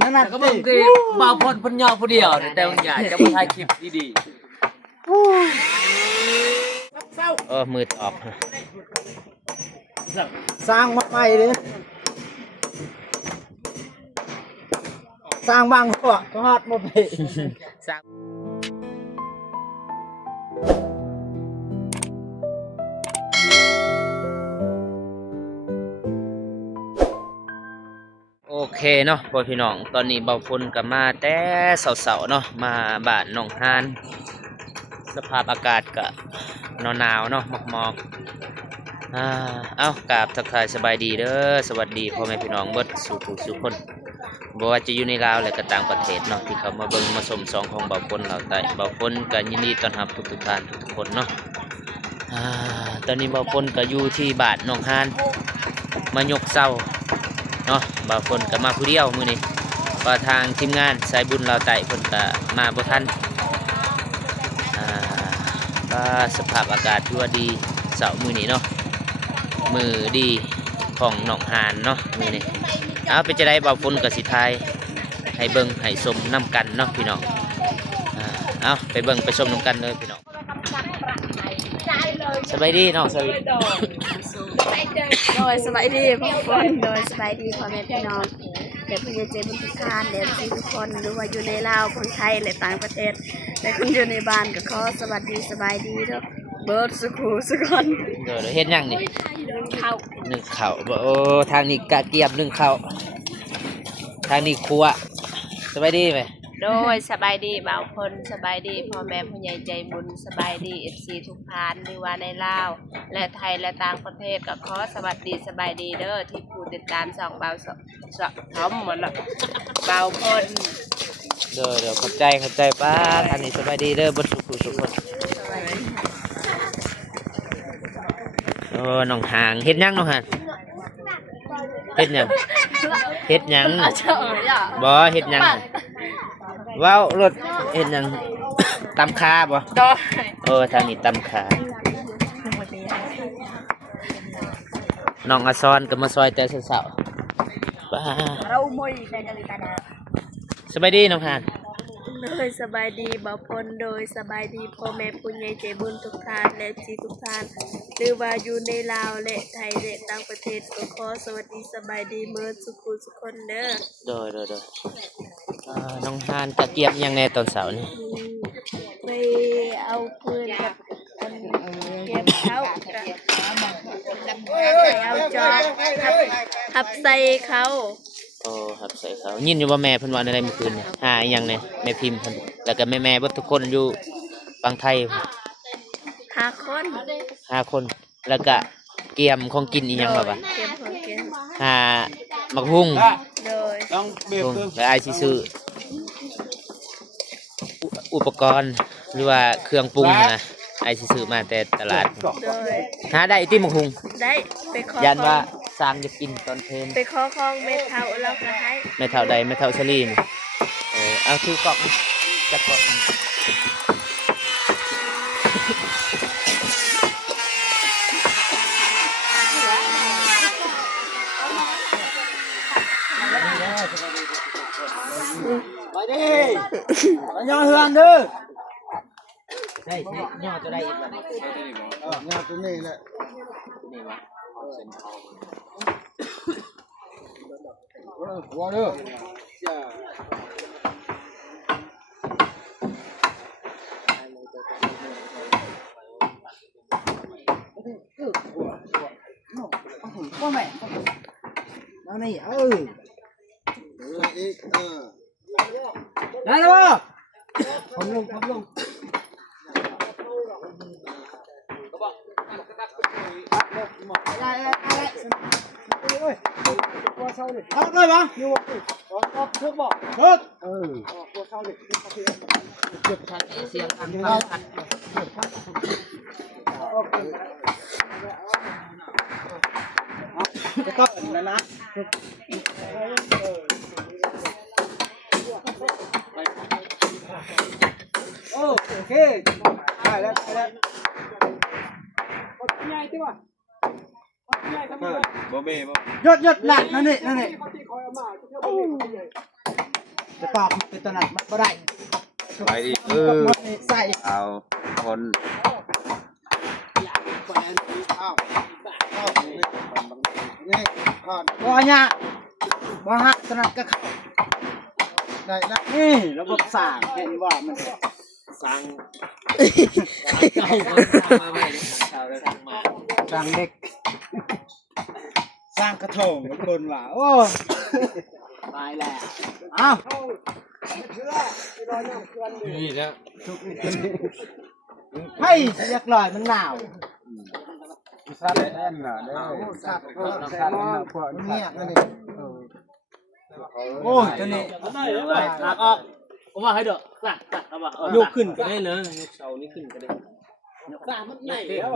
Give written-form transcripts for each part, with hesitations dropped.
นั่นน่ะก็บางทีบางคนพันยาวผู้เดียวแต่บางอย่างจะมาถ่ายคลิปดีมืดออกสร้างมาใหม่เลยสร้างบางหัวก็ฮอดหมดเลยสร้างโอเคเนาะพ่อพี่น้องตอนนี้เบาฝนกับมาแต่เสาๆเนาะมาบ้านหนองฮานสภาพอากาศก็หนาวเนาะหมอกเอากราบทักทายสบายดีเด้อสวัสดีพ่อแม่พี่น้องเบิดสู่ผู้สู่คนบ่ว่าจะอยู่ในลาวและก็ต่างประเทศเนาะที่เขามาเบิ่งมาชมสองของเบาฝนเราแต่เบาฝนก็ยินดีต้อนรับทุกท่านทุกคนเนาะตอนนี้เบาฝนก็อยู่ที่บ้านหนองฮานมายกเสาเนาะเบาฝนก็มาผู้เดียวมื้อนี้ก็ทางทีมงานสายบุญเราไต่เพิ่นก็มาบ่ทันก็สภาพอากาศที่ว่าดีเสาร์มื้อนี้เนาะมือดีของหนองหานเนาะมือนี้เอาไปจะได้เบาฝนกับสิทายให้เบิ่งให้ชมน้ำกันเนาะพี่น้องเอาไปเบิ่งไปชมน้ำกันเลยพี่น้องสบายดีเนาะสบายโดยสบายดีทุกคนโดยสบายดีพ่อแม่พี่น้องเด็กผู้ใหญ่ใจบุญทุกท่านเด็กทุกคนหรือว่าอยู่ในลาวคนไทยและต่างประเทศและคุณอยู่ในบ้านก็ขอสวัสดีสบายดีทุกเบิร์ดสุขุสุขคนเดี๋ยวเฮ็ดยังนี่ข้าวนึ่งข้าวโอ้ทางนี้กะเกียบนึ่งข้าวทางนี้ครัวสบายดีไหมโดยสบายดีบ่าวคนสบายดีพ่อแม่ผู้ใหญ่ใจบุญสบายดีFCทุกท่านหรือว่าในลาวและไทยและต่างประเทศก็ขอสวัสดีสบายดีเด้อที่ผู้ติดตามส่องบ่าวทอมหมดละบ่าวคนเดี๋ยวเข้าใจป้าทางนี้สบายดีเด้อบนสุขุสุขคนน้องหางเฮ็ดยังน้องหางเฮ็ดยังบ่เฮ็ดยังว้าวรถเฮ็ดยังตำคาบ่ทางนี้ตำคาน้องอซอนก็มาซอยแต่เช้าๆป้าสบายดีน้องหางโดยสบายดีบ่าวพลโดยสบายดีพ่อแม่ผู้ใหญ่ใจบุญทุกท่านและที่ทุกท่านหรือว่าอยู่ในลาวและไทยและต่างประเทศก็ขอสวัสดีสบายดีเมื่อสุขุสุขคนเด้อโดยน้องฮานตะเกียบยังในตอนเสาร์นี่ไปเอาปืนกับเก็บเขาเอาจอบทับใส่เขาครับใส่เขายินอยู่ว่าแม่เพิ่นว่าอะไรเมื่อคืนเนี่ยหาอีหยังเนี่ยแม่พิมพ์เพิ่นแล้วก็แม่เบิดทุกคนอยู่ฝั่งไทย5 คนแล้วก็เกียมของกินอีหยังบ่วะหามักหุ่งโดยแล้วอ้ายสิซื้ออุปกรณ์หรือว่าเครื่องปรุงนะอ้ายสิซื้อมาแต่ตลาดหาได้ติมักหุ่งได้ไปขอยันว่าสร้างจะกินตอนเพลนไปขอของเม็ดเท่าเราก็ให้เม็ดเท่าใดเม็ดเท่าสลีนเอาคือกล่องจับกล่องไปดิย่อเฮือนเด้อได้ย่อจะได้อีกย่อตัวนี้แหละนี่วะว่าเด้อว่าแม่นั่นนี่อีกได้แล้วบ่ผมลงเอาเลยปะอยู่ว่าเพิ่มบ่เพิ่มตัวเช้าเลยเก็บทันเสียงทันจะก็นะโอเคได้แล้วคนใหญ่ที่ว่า ยดหลักนั่นนี่จะตอบเป็นตัวนั้นมันก็ได้ ไปดิ ใส่ เอาคน นี่ก่อนบ่เนี่ยบ่ฮะตัวนั้นก็ได้ละนี่ระบบสร้างเห็นว่ามันสร้างเก่ามาใหม่สร้างเด็กสร้างกระทงทุกคนว่าโอ้ตายแล้วอ้าวนี่แล้วให้เรียกลอยมันหนาวสัตว์แน่นน่ะเด้อสัตว์เงียบนั่นเองโอ้ยตัวนี้หักออกผมว่าให้เด้อสัตว์เอาว่ายกขึ้นก็ได้เลยยกเสานี่ขึ้นก็ได้สัตว์มันใหญ่แล้ว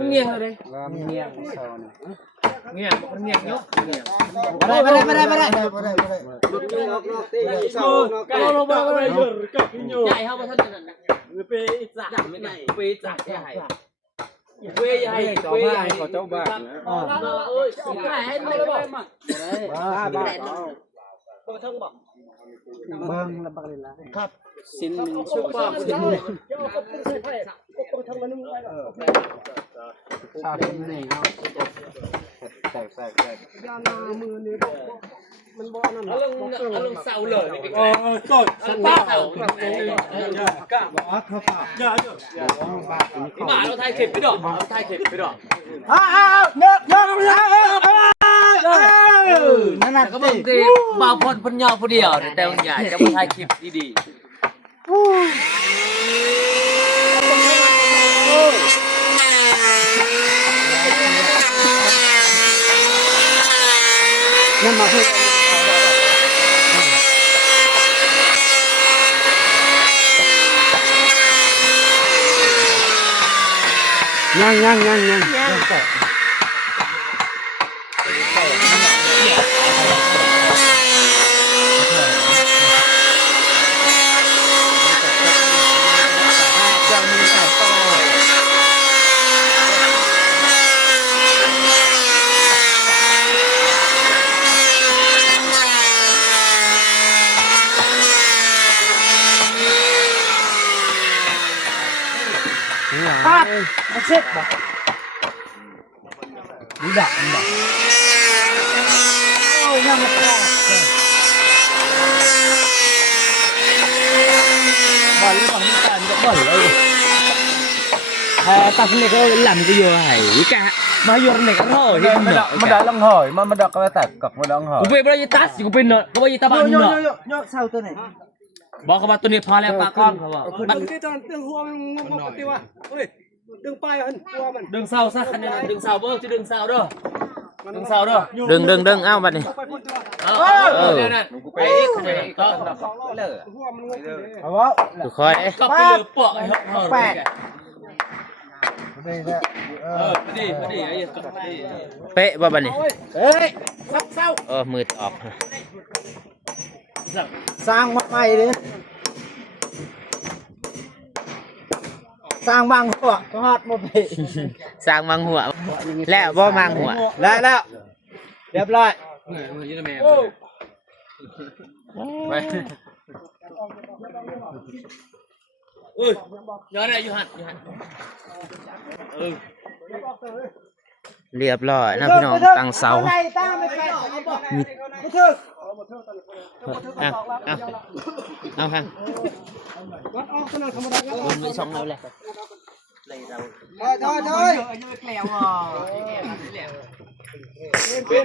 มันเงียงเลยเงียงเสานี่เงียงมันเงียงยกเงียงไม่ได้ลุกออกนอกตีเสาลงมาเลยกับพี่โยใหญ่เฮาบ่ทันนั่นน่ะไปสัตว์ไม่ได้ไปสัตว์ใหญ่เว้ยใหญ่เว้ยใหญ่เขาเจ้าบ้านนะโอ้ยให้ได้บ่มาบ้าเบิ่งทั้งบ่เบิ่งละบักเลยล่ะครับสินชุบป้อมสินเจ้าก็เป็นไผเบิ่งทั้งมันนึงไปชาเป็นนี่เนาะแตกยานามือนี่มันบ่นั่นอารมณ์เศร้าเลยนี่โอ้ต้นสันป้าเศร้ากล้าบ่เขาป้าอย่าบ้าเราถ่ายคลิปไปดอกเราถ่ายคลิปไปดอกเยอะนั่นน่ะก็บางทีบางคนเพิ่นยอผู้เดียวแต่บางอย่างจะมาถ่ายคลิปดีนั่นมาพูดยังปั๊บมันเสร็จบ่ดูดักมันบ่โอ้ยยังไม่พอบ่เลยบ่มีการบ่เลยตัดเล็กก็หลั่นก็อยู่ไหกะมาอยู่เล็กก็ห่อที่มันได้ลังห่อมันดักก็ตัดกับมันดังห่อกูไปตัดกูเป็นเนาะกูไปตะบันเนาะโยเศร้าตัวไหนบอกเขาว่าตัวนี้พอแล้วปากก้อนเขาบอกมันที่ตอนดึงหัวมันปกติว่ะเฮ้ยดึงปลายมันหัวมันดึงเสาซะคันนี้ดึงเสาเบิ่งสิดึงเสาเด้อดึงเสาเด้อดึงเอ้าบัดนี้เดี๋ยวนั่นไปอีกคนอีกก็เอาวะทุกคนก็ไปเลยปอกให้เฮาแปะดีไอ้ก็ดีเป๊ะบ่บัดนี้เฮ้ยเศร้ามืดออกสร้างมาใหม่เลยสร้างบางหัวก็ฮอดมาไปสร้างมังหัวแล้วบ่มังหัวแล้วเรียบร้อยไปย้อนอะไรอยู่หันเรียบร้อยนะพี่น้องตั้งเสาเอาฮะมีสองแล้วแหละเป็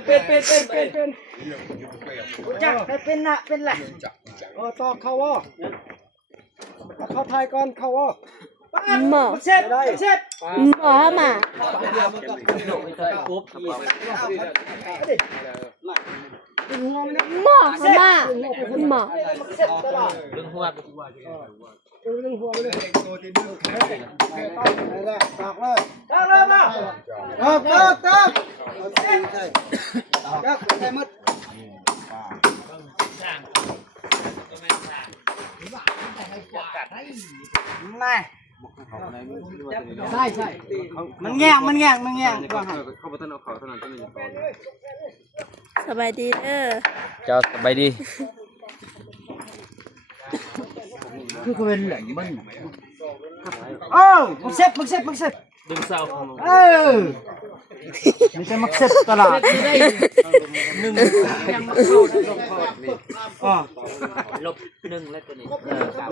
นจักเป็นน่ะเป็นแหละต่อเขาว่าเขาทายก่อนเขาว่าหมอเช็ดหมอมาหมอดึงหัวเลยตากเลยมาตากใส่หมดนาย ใช่ใช่มันแง่งก็ให้ สบายดีเด้อ เจ้าสบายดี คือเขาเป็นเหลืองมึงมึงเซ็ตดึงเสานี่จะมักเซ็ตตลาดหนึ่งยังมักเข้าลบหนึ่งแล้วตัวนี้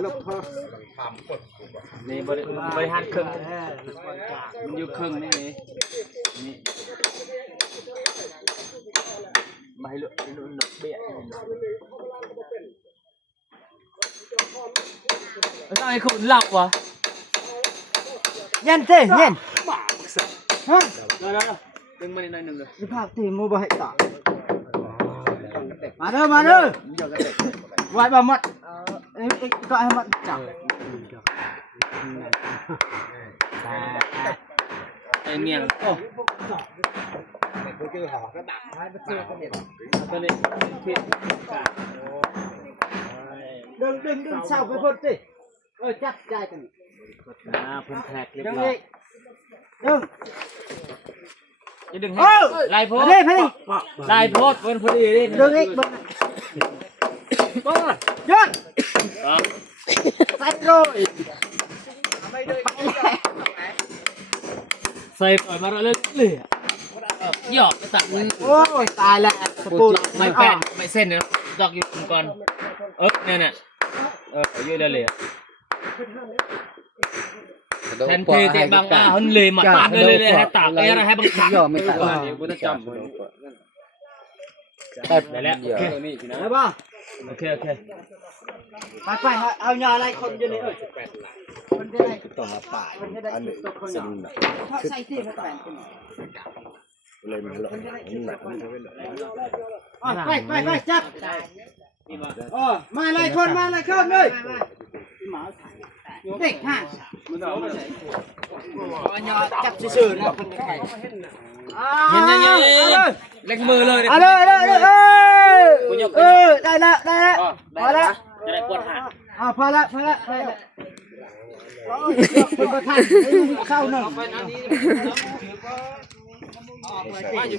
ลบนี่บริหารเครื่องมันอยู่เครื่องนี่มาให้ลุเบี้ยทำไมคุณหลับวะเย็นเต้เย็นฮะดึงมาในหนึ่งเลยนี่ภาคที่มูบะให้ตามาเด้อไว้บ่หมดก็ให้หมดจับไอ้เมียงโอ้ดึงเศร้าไปพ้นสิจับใจกันพุ่งแทกเรียบร้อยดึงให้ลายโพสลายโพสเป็นพอดีเลยดึงอีกยอดใส่โรยใส่ปล่อยมาเลยหยอกตักโอ้ยตายแล้วปูไม่แป้นไม่เส้นนะดอกอยู่ก่อนเนี่ยยืดเลยแทนเพย์บางคนเลยมาตัดเลยให้ตักอะไรให้บางตักไม่ตัดได้แล้วได้ป่ะโอเคไปเอายาอะไรคนจะเลยคนจะได้ต่อมาป่าอันนี้สนุนนะใส่ที่มันแปลงเลยมันหลอกไปจับมาอะไรคนเลยเด็กห่าจับซื่อๆนะคนใครเล็กมือเลยได้แล้วพอแล้วจะได้ปวดหาพอแล้วคุณประธานเข้าหนึ่งมาอยู่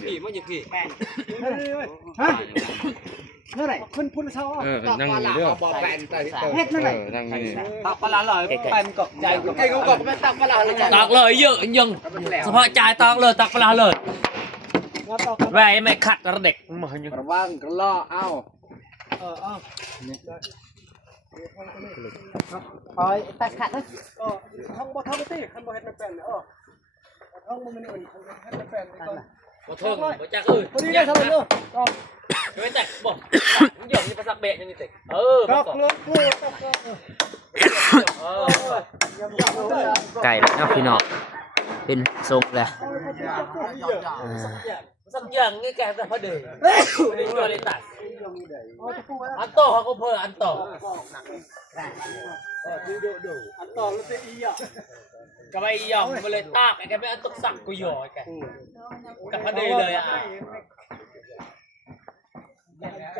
พี่ฮะเมื่อไหร่คุณเช่านั่งอยู่ด้วยเฮ็ดเมื่อไหร่ตักปลาเลยแปนกบใจกบไม่ตักปลาเลยตักเลยเยอะยังเฉพาะจ่ายตักเลยตักปลาเลยแหวนไม่ขัดระเด็กระวังกระล่อเอาตักขัดนะท้องบ่ท้องตีขันบ่เฮ็ดไม่เป็นท้องมันเฮ็ดไม่เป็นบ่ท้องบ่จักคนนี้ได้ทำเลยไม่แตกบอกหยอกนี่ภาษาเบะยังนี่แตกไก่แล้วพี่น้องเป็นทรงเลยสักอย่างนี่แกแต่พอดีนี่ตัวเลยตัดอันโตเขาก็เพิ่มอันโตอันโตแล้วจะอีอ่ะก็ไปอีอ่ะมันเลยตากไอ้แกไม่อันตกสักกูหยอกไอ้แกแต่พอดีเลยอ่ะ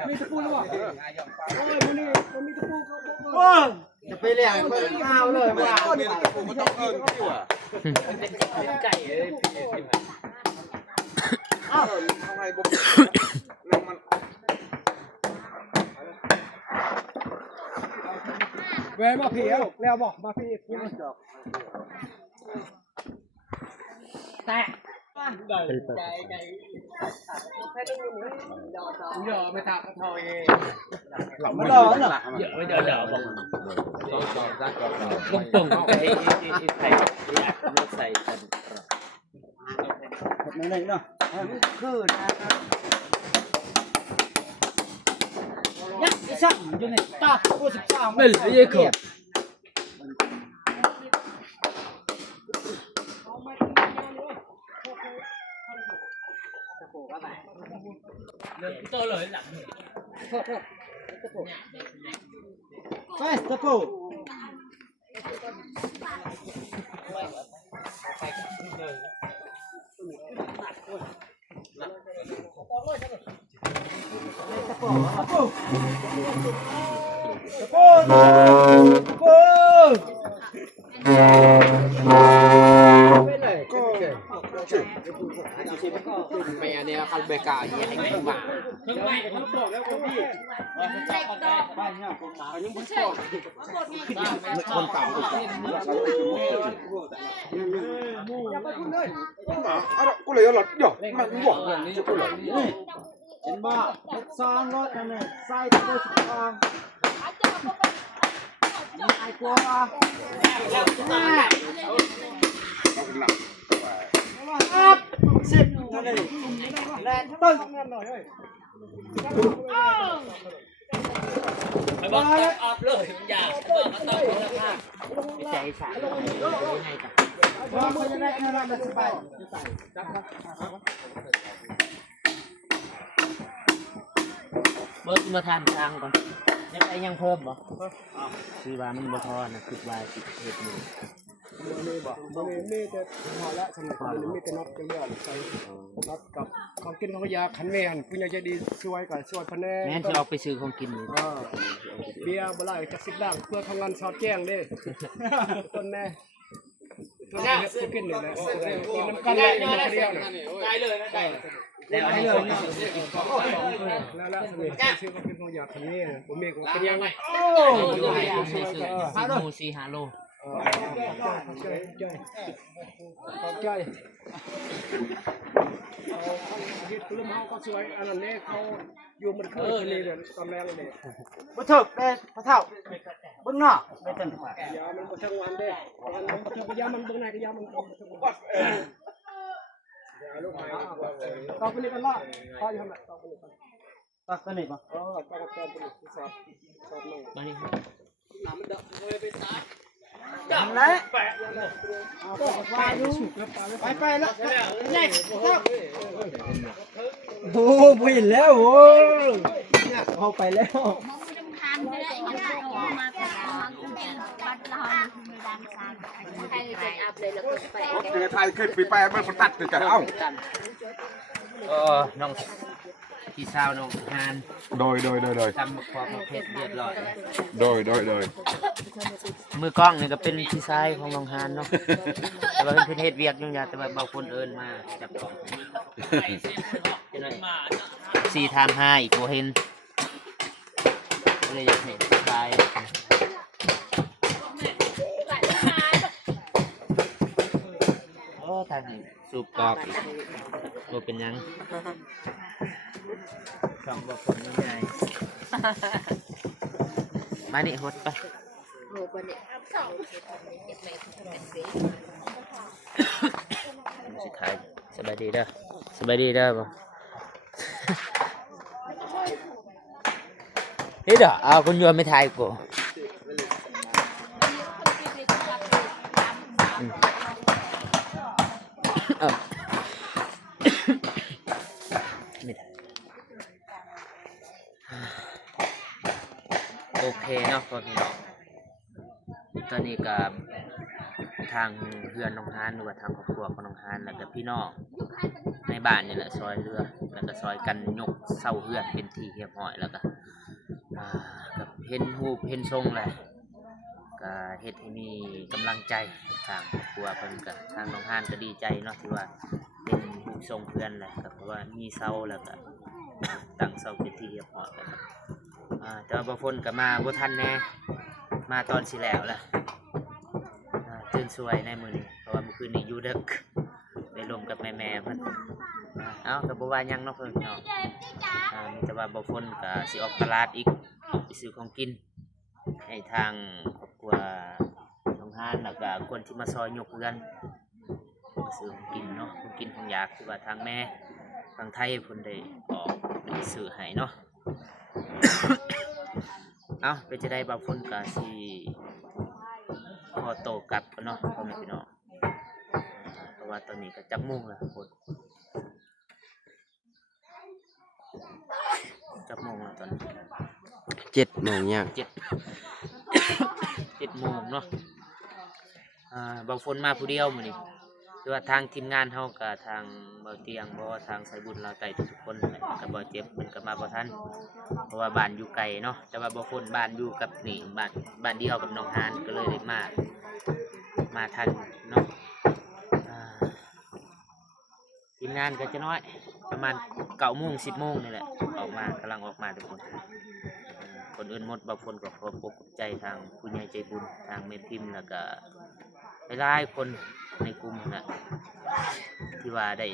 มีตะปูหรือเปล่ามีตะปูจะไปเลี้ยงคนข้าวเลยไม่เอามีตะปูมันต้องกินดีกว่าเป็นไก่เลยอ้าวทำไมบุกมันแวะมาพี่แล้วบอกมาพี่พูดแต่หยอไม่ตักทอยไม่หล่อหรอเยอะไม่เดือดบอกตรงๆไอ้ไข่ใส่กันนั่นเนาะคือนะยักษ์ที่สั่งอยู่ในตาผู้ศึกษาไม่เลยยังเขียบโตเลยหลังไปตะปูตะปู ไม่อันนี้เขาเบกาอย่างให้กินมาคนเก่ากูเลยหลอดเดี๋ยวมันบอกเรื่องนี้กูเลยนี่เห็นบ้าซองรถนั่นเองใส่ตัวสุดทองไอ้กลัวครับสิบนั่นเองแรงตึ้งนั่นหน่อยเฮ้ยไปบอกออฟเลยอยากบอกมาต่อคุณภาพใจสายยังไงกัน ว่ามันจะได้แค่นั้นสบายเบิร์ดมาทานทางก่อนยังไงยังเพิ่มบ่คือว่ามันบ่พอนะคือว่าติดเห็ดมือมีแต่พอละสมัยก่อนมีแต่น็อตเดียวใส่น็อตกับของกินของยาขันแม่นผู้ใหญ่ใจดีช่วยกันช่วยพนักแม่นจะออกไปซื้อของกินเบียร์บ่ได้จัก10 ล้านเพื่อทำงานสอดแจ้งเด้ต้นแน่ตัวกินนี่แหละมันกันได้เดียวได้เลยได้แล้วอันนี้เลยแล้วสมัยซื้อของกินของยาขันแม่ผมเมฆเป็นยังไงโอ้ย4 5 โลขอบใจฮิตลุ่มเขาก็สวยอันนั้นเนี่ยเขาอยู่มันคือนี่เดี๋ยวตำแรงเลยบ่ถึกเด้พระเฒ่าเบิ่งนอกได้จังหวะยามันบ่ทั้งวันเด้มันบ่ถึกยามันเบิ่งไหนก็ยามันบ่ถึกวัดลูกไม้ต่อไปนี่กันละต่ออยู่หั่นน่ะต่อไปนี่ตักกันนี่บ่ตักกันนี่สอบนึงมานี่น้ำมันเด้อไปตายจำแล้วไปแล้วนี่โอ้ไปแล้วโอ้เอาไปแล้วไทยขึ้นปีไปมันตัดติดกันเอ้าน้องพี่สาวน้องฮานโดยจำขอบเพชรเรียบร้อยโดยมือกล้องนี่ก็เป็นพี่ชายของน้องฮานเนาะแต่ว่าเป็นเฮ็ดเวียกยุ่งยากแต่ว่าบางคนเอิ้นมาจับกล้อง4 ทาง 5อีกบ่เห็นเลยอยากเห็นชายโอ้ทางนี้สูบกอกบ่เป็นหยังสองบอกคนใหญ่มานี่หดไปสุดท้ายสบายดีเด้อบ่เฮ้ยเด้อเอาคุณโยมไม่ทายกูไม่ได้โอเคเนาะพ่อพี่น้องตอนนี้กับทางเพื่อนน้องฮานหรือว่าทางครอบครัวของน้องฮานแล้วก็พี่น้องในบ้านนี่แหละซอยเรือแล้วก็ซอยกันยกเสาเฮือนเป็นที่เรียบร้อยแล้วก็กับเห็นรูปเห็นทรงแหละก็เฮ็ดให้มีกำลังใจทางครอบครัวเพิ่นก็ทางน้องฮานก็ดีใจเนาะที่ว่าเป็นรูปทรงเพื่อนแหละก็เพราะว่ามีเสาแล้วก็ตั้งเสาเป็นที่เรียบร้อยแล้วแต่ว่าบางคนก็มาบ่ทันแน่มาตอนสิแล้วล่ะตื่นสวยในมื้อนี้เพราะว่าเมื่อคืนนี้อยู่ดึกได้ร่วมกับแม่ๆเพิ่นเอาก็บ่ว่าหยังเนาะเพิ่นเนาะมีแต่ว่าบางคนก็สิออกตลาดอีกไปซื้อของกินให้ทางครอบครัวน้องฮานแล้วก็คนที่มาซอยยกเรือนซื้อของกินเนาะของกินของอยากที่ว่าทางแม่ทางไทยเพิ่นได้ออกซื้อให้เนาะ เอาไปจะได้บางคนก็สิพอโตกลับเนาะพ่อแม่พี่น้องเพราะว่าตอนนี้ก็จักโมงแล้วคนจักโมงแล้วตอนนี้7 โมงเนี่ย7 โมงเนาะบางคนมาผู้เดียวมื้อนี้คือว่าทางทีมงานเฮากับทางเบาเตียงบ่ทางสายบุญเราไต่ทุกคนแหละก็บ่เจ็บเพิ่นก็มาบ่ทันเพราะว่าบ้านอยู่ไกลเนาะแต่ว่าบางคนบ้านอยู่กับนี่บ้านเดียวกับน้องฮานก็เลยได้มาทันเนาะ ทีมงานก็จะน้อยประมาณ9 โมง 10 โมงนี่แหละออกมากำลังออกมาทุกคนคนอื่นหมดบางคนก็ขอบคุณใจทางผู้ใหญ่ใจบุญทางเมพิมพ์แล้วก็หลายๆคนในกลุ่มนะที่ว่าได้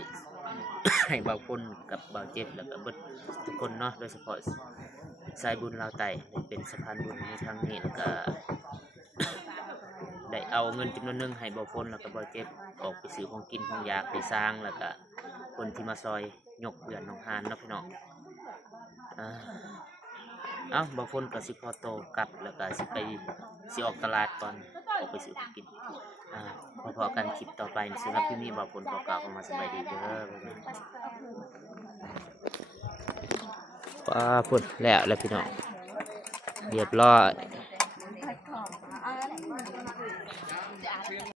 ให้บางคนกับบางเจ็บแล้วก็เบิดทุกคนเนาะโดยเฉพาะสายบุญลาวไต่เป็นสะพานบุญในครั้งนี้แล้วก็ ได้เอาเงินจำนวนหนึ่งให้บางคนแล้วก็บางเจ็บออกไปซื้อของกินของอยากไปสร้างแล้วก็คนที่มาซอยยกเรือนน้องฮานเนาะพี่น้องบางคนก็สิพอโตกลับแล้วก็สิออกตลาดก่อนออกไปซื้อของกินพอๆกันคลิปต่อไปสำหรับที่นี่บางคนก็กล่าวเข้ามาสบายดีเด้อพูดแล้วพี่น้องเรียบร้อย